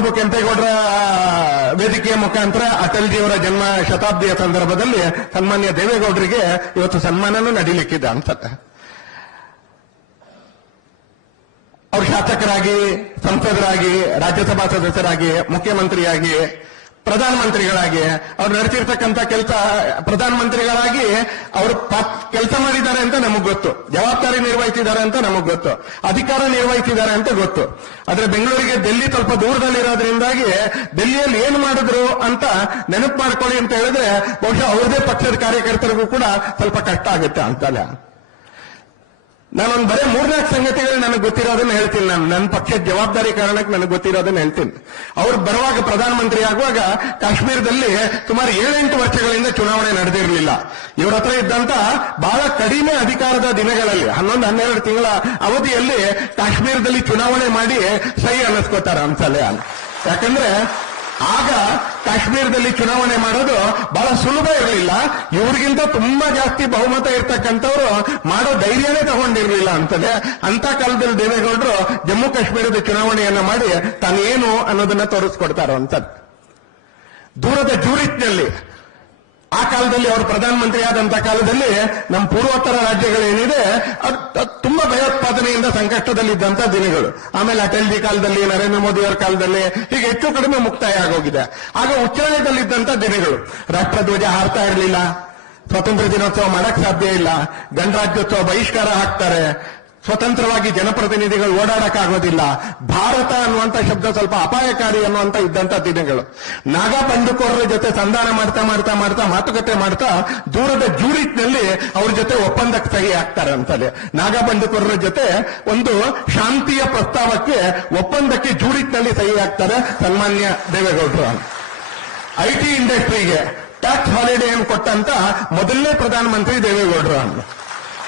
ಪ್ರಭು ಕೆಂಪೇಗೌಡರ ವೇದಿಕೆಯ ಮುಖಾಂತರ ಅಟಲ್ಜಿಯವರ ಜನ್ಮ ಶತಾಬ್ದಿಯ ಸಂದರ್ಭದಲ್ಲಿ ಸನ್ಮಾನ್ಯ ದೇವೇಗೌಡರಿಗೆ ಇವತ್ತು ಸನ್ಮಾನನೂ ನಡೀಲಿಕ್ಕಿದೆ ಅನ್ಸತ್ತೆ. ಅವರು ಶಾಸಕರಾಗಿ, ಸಂಸದರಾಗಿ, ರಾಜ್ಯಸಭಾ ಸದಸ್ಯರಾಗಿ, ಮುಖ್ಯಮಂತ್ರಿಯಾಗಿ ಪ್ರಧಾನಮಂತ್ರಿಗಳಾಗಿ, ಅವ್ರು ನಡೆಸಿರ್ತಕ್ಕಂಥ ಕೆಲಸ ಪ್ರಧಾನಮಂತ್ರಿಗಳಾಗಿ ಅವರು ಕೆಲಸ ಮಾಡಿದ್ದಾರೆ ಅಂತ ನಮಗ್ ಗೊತ್ತು. ಜವಾಬ್ದಾರಿ ನಿರ್ವಹಿಸಿದ್ದಾರೆ ಅಂತ ನಮಗ್ ಗೊತ್ತು. ಅಧಿಕಾರ ನಿರ್ವಹಿಸಿದ್ದಾರೆ ಅಂತ ಗೊತ್ತು. ಆದ್ರೆ ಬೆಂಗಳೂರಿಗೆ ಡೆಲ್ಲಿ ಸ್ವಲ್ಪ ದೂರದಲ್ಲಿರೋದ್ರಿಂದಾಗಿ ಡೆಲ್ಲಿಯಲ್ಲಿ ಏನ್ ಮಾಡಿದ್ರು ಅಂತ ನೆನಪು ಮಾಡ್ಕೊಳ್ಳಿ ಅಂತ ಹೇಳಿದ್ರೆ ಬಹುಶಃ ಅವ್ರದೇ ಪಕ್ಷದ ಕಾರ್ಯಕರ್ತರಿಗೂ ಕೂಡ ಸ್ವಲ್ಪ ಕಷ್ಟ ಆಗುತ್ತೆ ಅಂತಲ್ಲ ನಾನೊಂದು ಬರೀ ಮೂರ್ನಾಲ್ಕು ಸಂಗತಿಗಳು ನನಗೆ ಗೊತ್ತಿರೋದನ್ನ ಹೇಳ್ತೀನಿ ನಾನು. ನನ್ನ ಪಕ್ಷದ ಜವಾಬ್ದಾರಿ ಕಾರಣಕ್ಕೆ ನನಗೆ ಗೊತ್ತಿರೋದನ್ನ ಹೇಳ್ತೀನಿ. ಅವ್ರು ಬರುವಾಗ ಪ್ರಧಾನಮಂತ್ರಿ ಆಗುವಾಗ ಕಾಶ್ಮೀರದಲ್ಲಿ ಸುಮಾರು ಏಳೆಂಟು ವರ್ಷಗಳಿಂದ ಚುನಾವಣೆ ನಡೆದಿರಲಿಲ್ಲ. ಇವರ ಹತ್ರ ಇದ್ದಂತ ಬಹಳ ಕಡಿಮೆ ಅಧಿಕಾರದ ದಿನಗಳಲ್ಲಿ, ಹನ್ನೊಂದು, ಹನ್ನೆರಡು ತಿಂಗಳ ಅವಧಿಯಲ್ಲಿ ಕಾಶ್ಮೀರದಲ್ಲಿ ಚುನಾವಣೆ ಮಾಡಿ ಸಹಿ ಅನ್ನಿಸ್ಕೋತಾರೆ ಅನ್ಸಲ್ಲ ಯಾಕಂದ್ರೆ ಆಗ ಕಾಶ್ಮೀರದಲ್ಲಿ ಚುನಾವಣೆ ಮಾಡೋದು ಬಹಳ ಸುಲಭ ಇರಲಿಲ್ಲ. ಇವ್ರಿಗಿಂತ ತುಂಬಾ ಜಾಸ್ತಿ ಬಹುಮತ ಇರ್ತಕ್ಕಂಥವ್ರು ಮಾಡೋ ಧೈರ್ಯನೇ ತಗೊಂಡಿರ್ಲಿಲ್ಲ ಅಂತದೆ ಅಂತ ಕಾಲದಲ್ಲಿ ದೇವೇಗೌಡರು ಜಮ್ಮು ಕಾಶ್ಮೀರದ ಚುನಾವಣೆಯನ್ನ ಮಾಡಿ ತಾನೇನು ಅನ್ನೋದನ್ನ ತೋರಿಸ್ಕೊಡ್ತಾರೋ ಅಂತ ದೂರದ ಜೂರಿತ್ನಲ್ಲಿ ಆ ಕಾಲದಲ್ಲಿ ಅವರು ಪ್ರಧಾನಮಂತ್ರಿ ಆದಂತ ಕಾಲದಲ್ಲಿ ನಮ್ಮ ಪೂರ್ವೋತ್ತರ ರಾಜ್ಯಗಳೇನಿದೆ ಸಂಕಷ್ಟದಲ್ಲಿದ್ದಂತ ದಿನಗಳು. ಆಮೇಲೆ ಅಟಲ್ ಜಿ ಕಾಲದಲ್ಲಿ, ನರೇಂದ್ರ ಮೋದಿ ಅವರ ಕಾಲದಲ್ಲಿ ಹೀಗೆ ಹೆಚ್ಚು ಕಡಿಮೆ ಮುಕ್ತಾಯ ಆಗೋಗಿದೆ ಆಗ ಉಚ್ಚಾರಣದಲ್ಲಿದ್ದಂತ ದಿನಗಳು. ರಾಷ್ಟ್ರಧ್ವಜ ಹಾರ್ತಾ ಇರಲಿಲ್ಲ. ಸ್ವಾತಂತ್ರ್ಯ ದಿನೋತ್ಸವ ಮಾಡಕ್ ಸಾಧ್ಯ ಇಲ್ಲ. ಗಣರಾಜ್ಯೋತ್ಸವ ಬಹಿಷ್ಕಾರ ಹಾಕ್ತಾರೆ. ಸ್ವತಂತ್ರವಾಗಿ ಜನಪ್ರತಿನಿಧಿಗಳು ಓಡಾಡಕ್ಕಾಗೋದಿಲ್ಲ. ಭಾರತ ಅನ್ನುವಂಥ ಶಬ್ದ ಸ್ವಲ್ಪ ಅಪಾಯಕಾರಿ ಅನ್ನುವಂತ ಇದ್ದಂಥ ದಿನಗಳು. ನಾಗ ಬಂಡುಕೋರರ ಜೊತೆ ಸಂಧಾನ ಮಾಡ್ತಾ ಮಾಡ್ತಾ ಮಾಡ್ತಾ ಮಾತುಕತೆ ಮಾಡ್ತಾ ದೂರದ ಜೂರಿಟ್ನಲ್ಲಿ ಅವ್ರ ಜೊತೆ ಒಪ್ಪಂದಕ್ಕೆ ಸಹಿ ಆಗ್ತಾರೆ ಅಂತಲೇ ನಾಗ ಬಂಡುಕೋರರ ಜೊತೆ ಒಂದು ಶಾಂತಿಯ ಪ್ರಸ್ತಾವಕ್ಕೆ ಒಪ್ಪಂದಕ್ಕೆ ಜೂರಿಟ್ನಲ್ಲಿ ಸಹಿ ಆಗ್ತಾರೆ ಸನ್ಮಾನ್ಯ ದೇವೇಗೌಡರು. ಐಟಿ ಇಂಡಸ್ಟ್ರಿಗೆ ಟ್ಯಾಕ್ಸ್ ಹಾಲಿಡೇ ಅನ್ನು ಕೊಟ್ಟಂತ ಮೊದಲನೇ ಪ್ರಧಾನಮಂತ್ರಿ ದೇವೇಗೌಡರು.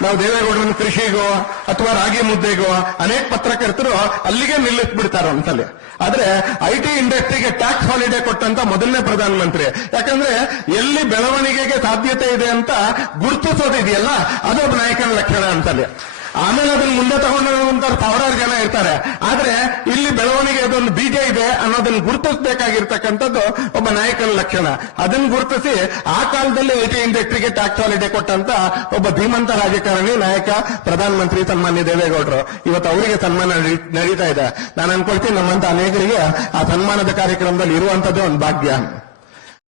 ನಾವು ದೇವೇಗೌಡರನ್ನು ಕೃಷಿಗೋ ಅಥವಾ ರಾಗಿ ಮುದ್ದೆಗೋ ಅನೇಕ ಪತ್ರಕರ್ತರು ಅಲ್ಲಿಗೆ ನಿಲ್ಲಿಸ್ಬಿಡ್ತಾರೆ ಅಂತಲ್ಲಿ. ಆದ್ರೆ ಐ ಟಿ ಇಂಡಸ್ಟ್ರಿಗೆ ಟ್ಯಾಕ್ಸ್ ಹಾಲಿಡೇ ಕೊಟ್ಟಂತ ಮೊದಲನೇ ಪ್ರಧಾನಮಂತ್ರಿ. ಯಾಕಂದ್ರೆ ಎಲ್ಲಿ ಬೆಳವಣಿಗೆಗೆ ಸಾಧ್ಯತೆ ಇದೆ ಅಂತ ಗುರುತಿಸೋದಿದೆಯಲ್ಲ, ಅದೊಬ್ಬ ನಾಯಕನ ಲಕ್ಷಣ ಅಂತಲ್ಲಿ. ಆಮೇಲೆ ಅದನ್ನ ಮುಂದೆ ತಗೊಂಡಂತ ಸಾವಿರಾರು ಜನ ಇರ್ತಾರೆ. ಆದ್ರೆ ಇಲ್ಲಿ ಬೆಳವಣಿಗೆ ಅದೊಂದು ಬೀಜ ಇದೆ ಅನ್ನೋದನ್ನ ಗುರುತಿಸಬೇಕಾಗಿರ್ತಕ್ಕಂಥದ್ದು ಒಬ್ಬ ನಾಯಕನ ಲಕ್ಷಣ. ಅದನ್ನ ಗುರುತಿಸಿ ಆ ಕಾಲದಲ್ಲಿ ಐಟಿ ಇಂಡಸ್ಟ್ರಿಗೆ ಟ್ಯಾಕ್ಸ್ ಕೊಟ್ಟಂತ ಒಬ್ಬ ಧೀಮಂತ ರಾಜಕಾರಣಿ ನಾಯಕ, ಪ್ರಧಾನಮಂತ್ರಿ ಸನ್ಮಾನ್ಯ ದೇವೇಗೌಡರು. ಇವತ್ತು ಅವರಿಗೆ ಸನ್ಮಾನ ನಡೀ- ನಡೀತಾ ಇದೆ. ನಾನು ಅನ್ಕೊಳ್ತೀನಿ ನಮ್ಮಂತ ಅನೇಕರಿಗೆ ಆ ಸನ್ಮಾನದ ಕಾರ್ಯಕ್ರಮದಲ್ಲಿ ಇರುವಂತದ್ದು ಒಂದು ಭಾಗ್ಯ.